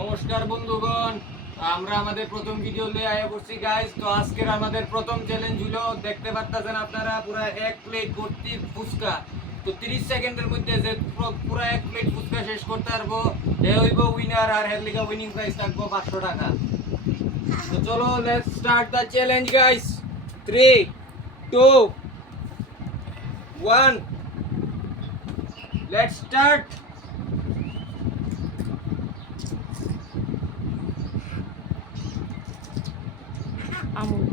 নমস্কার বন্ধুগণ, আমরা আমাদের প্রথম ভিডিও নিয়ে আয়া করছি গাইস। তো আজকের আমাদের প্রথম চ্যালেঞ্জ হলো, দেখতে পাচ্ছেন আপনারা, পুরো এক প্লেট ভর্তি ফুচকা। তো 30 সেকেন্ডের মধ্যে যে পুরো এক প্লেট ফুচকা শেষ করতে পারবো এ হইব উইনার, আর এর লিগে উইনিং প্রাইস থাকবো 500 টাকা। তো চলো, let's start the challenge guys. 3 2 1, let's start. Amul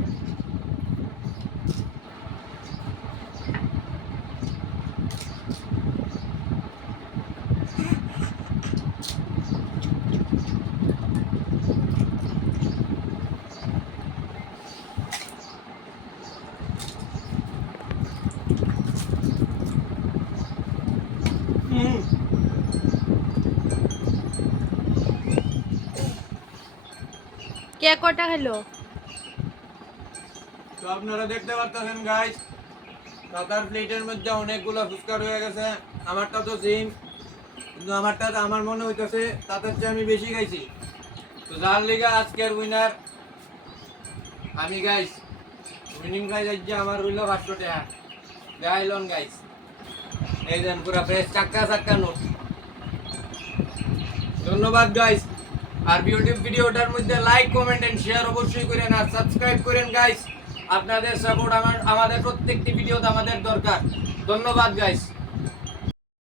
কে কটা খেলো? তো আপনারা দেখতে পাচ্ছেন গাইস, কাতার প্লেটের মধ্যে অনেকগুলো ফুচকা রয়ে গেছে। আমারটা তো সেম, কিন্তু আমারটা আমার মনে হইতেছে তাদের চেয়ে আমি বেশি খাইছি। তো যার লিগা আজকের উইনার আমি গাইস। উইনিং প্রাইজ আজকে আমার হইল 500 টাকা। গাইলন গাইস, এই দেন পুরা ফ্রেশ চাক্কা চাক্কা নোট। ধন্যবাদ গাইস। আর ইউটিউব ভিডিওটার মধ্যে লাইক, কমেন্ট এন্ড শেয়ার অবশ্যই করেন, আর সাবস্ক্রাইব করেন গাইস। আপনাদের সাপোর্ট আমাদের প্রত্যেকটি ভিডিওতে আমাদের দরকার। ধন্যবাদ গাইস।